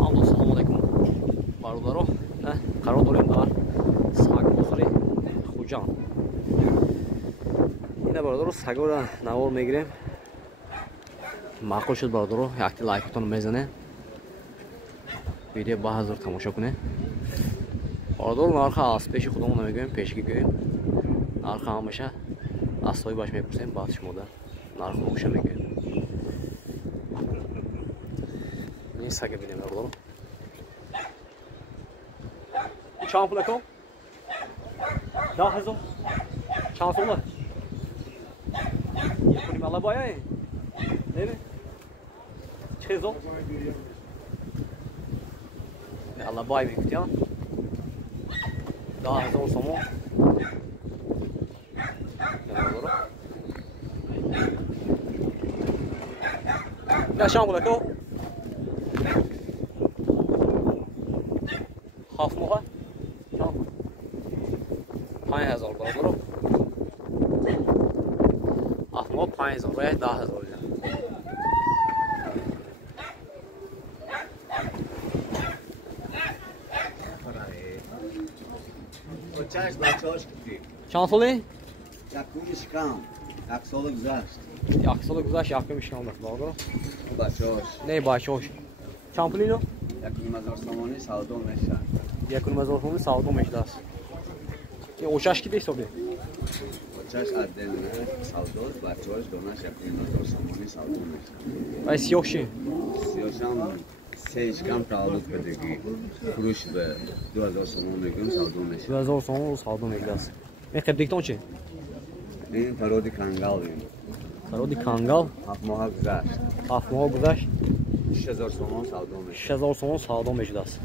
Assalomu alaykum barodaro. Qaror dorim dar sag bozori Xo'jan. Ina barodaro sagora навор мегирем. Маъқул шуд бародаро, якти лайкатон мезане. Видео ба ҳазур тамошо кунед. Бародаро нарха аз пеши худамон намегӯем, пешгӣ гӯем. Нарха ҳамаша аз соҳибаш мепурсем, баъд шумода нарх фурӯша мегӯем. Ин сага бинем бародаро. Чанд пул аком? 10,000. Чанд сомон? Якуним алабая? Ne? Çezo. Ne Allah bay büyük ya. Daha zor somon. Ne şan bulak o? Haf muha? Şan. 5,000 dolar. Haf muha 5,000 veya 10,000. چند ساله؟ یکمیش کم، یک سال گذشت. یک سال گذشت، یکمیش کم است باقی. بچه‌هاش. نه بچه‌هاش. چند پولی دو؟ 1,000 سومانی سودا میشه. 1,000 سومانی سودا میشه است. این اوچش کی دیست آبی؟ اوچش ادنه سودا، بچه‌هاش دونش 1,000 سومانی سودا میشه. و سیاهشی؟ سیاهش هم سهش کم تعلق بدگی. فروش به 2,000 سومان میگم سودا میشه. 2,000 سومان سودا میشه است. این قبلیتون چی؟ این فرودی کانگال این. فرودی کانگال؟ 7 ماه گذشت. 7 ماه گذشت. 6,000 سومان سودا میشه. 6,000 سومان سودا میشه است.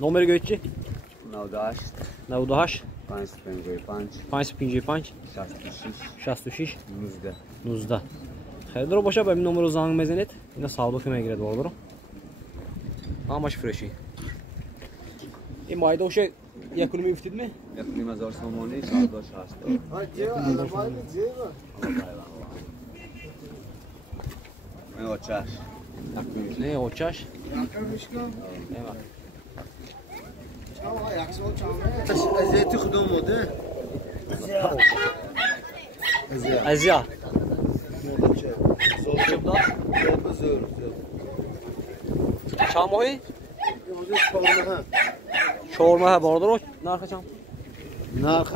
نمره گویی چی؟ 98 98 555 555 66 66 19 19. خیلی باشه به این نمره رو زنگ بزنید. اینا سودا که میگیرد بالا. همش فرشی. این مایده باشه یک کلمه افتید می؟ 1,000 سومانی سوداش هست. نه اوچش. نه اوچش. ازیتی خودم موده. ازیا. زور. چند ماهی؟ 4 ماه باردارو نرخ چند؟ نرخ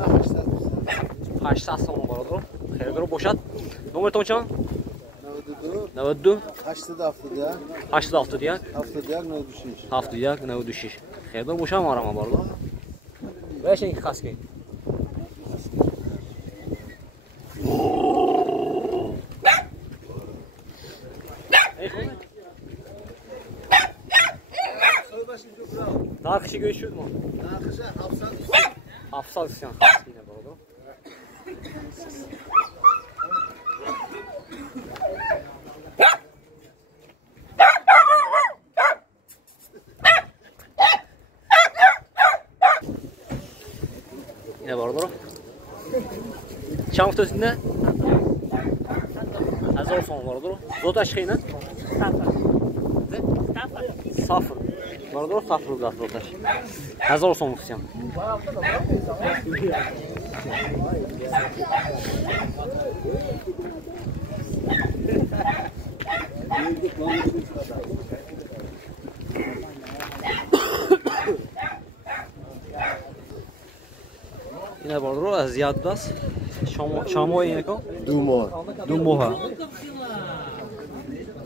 800 سوم باردارو. خیلی درو باشد. نمرتون چند؟ 92 92 871 871 96 71 96. خیلی درو باشم آرام باردارو. ویش این خاص کی؟ Narxı görüşürüz mü? Narxı 700 sen xaski ne barada? Ne barada? Çam üstünde? 1000 son barada. Zota şeyne? Sıfır. Barada sıfır gaz zotaş. 1000 son istiyorum. Yine barada az ziyaddas. Şamo yine ko? 2 ماه 2 ماه.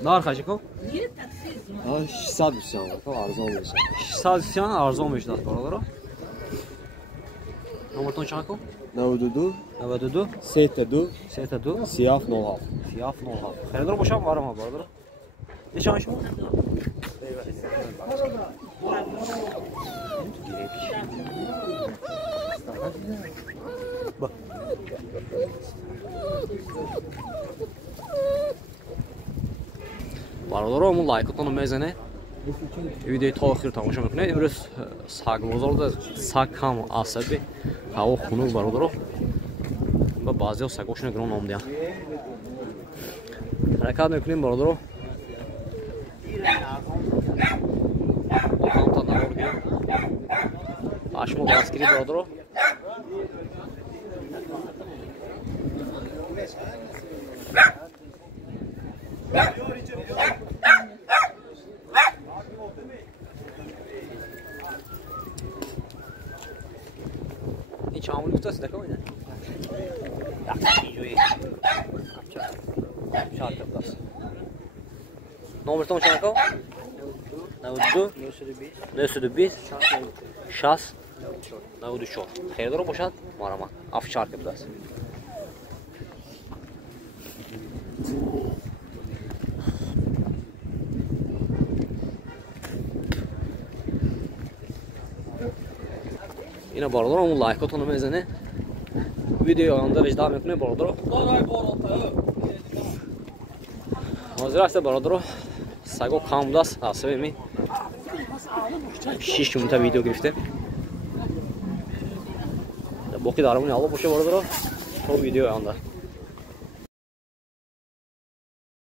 Narxı ko? 600 میشن ارزان میشه 600 ارزان میشه است برادر. نمرتون چند کو؟ 92 92 32 32 سیاف 07 سیاف 07. خیلی باشم وارم برادر. نشان شما؟ برادرامون لایکتون رو میزنه. ویدیو تا آخر تماشا میکنه. امروز سگ بازار سگ کم عصبی هوا خنک برادرو. با بعضی سگاشون گران نام دیدن. حرکت میکنیم برادرو. 8 мол дастгирӣ бародаро. این چه عملی بوده سیده کنید؟ اینجوری شارت بس. نمرتون چند کو؟ 92 920 60 94. خیردار باشد مرحبا. افشار که بس. اینا باردار اون لایکاتون رو میزنه. ویدیو آنده وجدا میکنه باردار. حاضر است باردار. سگو کام دست حسابی می 6 تا ویدیو گرفته. باقی دارمون حالا باشه باردار. تو ویدیو آنده.